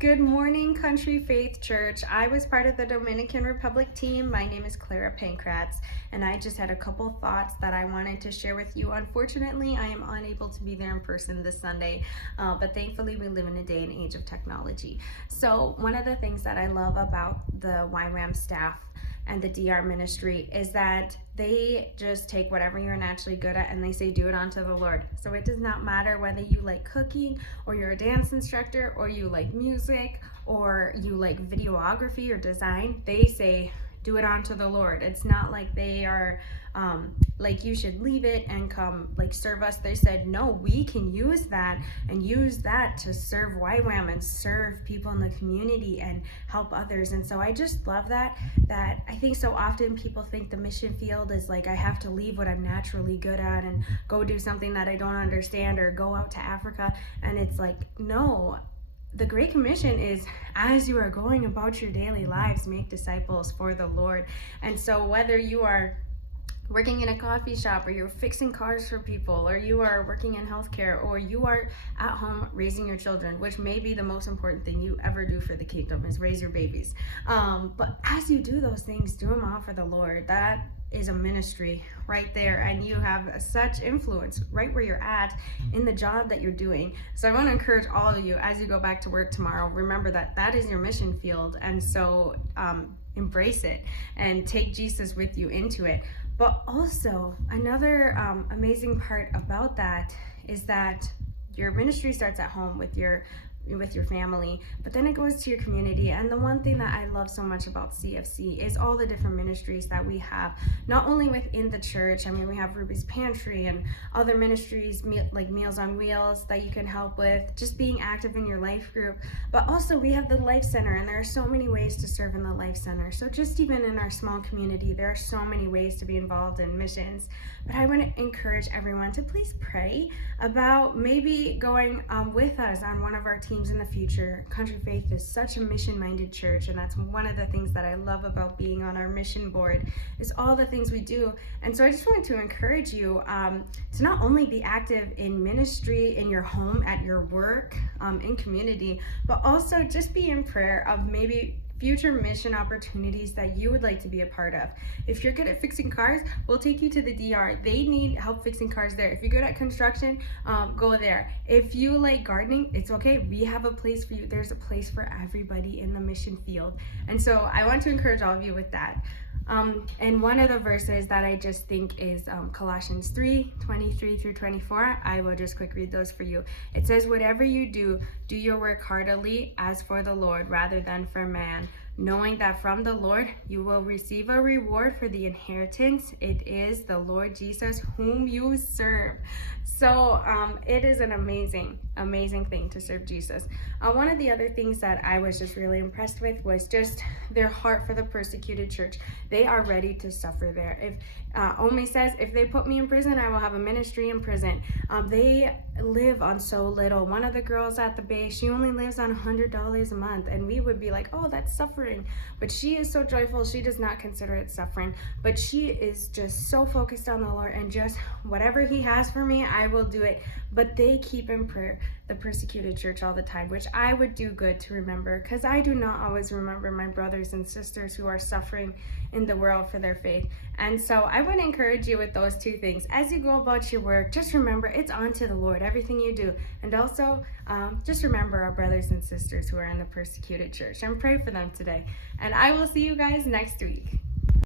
Good morning, Country Faith Church. I was part of the Dominican Republic team. My name is Clara Pankratz, and I just had a couple thoughts that I wanted to share with you. Unfortunately, I am unable to be there in person this Sunday, but thankfully we live in a day and age of technology. So one of the things that I love about the YWAM staff and the DR ministry is that they just take whatever you're naturally good at and they say do it unto the Lord. So it does not matter whether you like cooking or you're a dance instructor or you like music or you like videography or design. They say do it unto the Lord. It's not like they are like you should leave it and come like serve us. They said no, we can use that and use that to serve YWAM and serve people in the community and help others. And so I just love that I think so often people think the mission field is like I have to leave what I'm naturally good at and go do something that I don't understand or go out to Africa. And it's like, no, the Great Commission is as you are going about your daily lives, make disciples for the Lord. And so whether you are working in a coffee shop or you're fixing cars for people or you are working in healthcare or you are at home raising your children, which may be the most important thing you ever do for the kingdom is raise your babies. But as you do those things, do them all for the Lord. That is a ministry right there, and you have such influence right where you're at in the job that you're doing. So I want to encourage all of you as you go back to work tomorrow, remember that that is your mission field, and so embrace it and take Jesus with you into it. But also another amazing part about that is that your ministry starts at home with your family, but then it goes to your community. And the one thing that I love so much about CFC is all the different ministries that we have, not only within the church. I mean, we have Ruby's Pantry and other ministries like Meals on Wheels that you can help with, just being active in your life group. But also we have the Life Center, and there are so many ways to serve in the Life Center. So just even in our small community, there are so many ways to be involved in missions. But I want to encourage everyone to please pray about maybe going with us on one of our teams in the future. Country Faith is such a mission-minded church, and that's one of the things that I love about being on our mission board is all the things we do. And so I just wanted to encourage you to not only be active in ministry, in your home, at your work, in community, but also just be in prayer of maybe future mission opportunities that you would like to be a part of. If you're good at fixing cars, we'll take you to the DR. They need help fixing cars there. If you're good at construction, go there. If you like gardening, it's okay. We have a place for you. There's a place for everybody in the mission field. And so I want to encourage all of you with that. And one of the verses that I just think is Colossians 3:23-24. I will just quick read those for you. It says, whatever you do, do your work heartily as for the Lord rather than for man, knowing that from the Lord you will receive a reward for the inheritance. It is the Lord Jesus whom you serve. So it is an amazing thing to serve Jesus. One of the other things that I was just really impressed with was just their heart for the persecuted church. They are ready to suffer there. If Omi says, if they put me in prison, I will have a ministry in prison. They live on so little. One of the girls at the base, she only lives on $100 a month, and we would be like, oh, that's suffering. But she is so joyful, she does not consider it suffering. But she is just so focused on the Lord, and just whatever he has for me, I will do it. But they keep in prayer the persecuted church all the time, which I would do good to remember, because I do not always remember my brothers and sisters who are suffering in the world for their faith. And so I would encourage you with those two things. As you go about your work, just remember it's unto the Lord, everything you do. And also just remember our brothers and sisters who are in the persecuted church and pray for them today. And I will see you guys next week.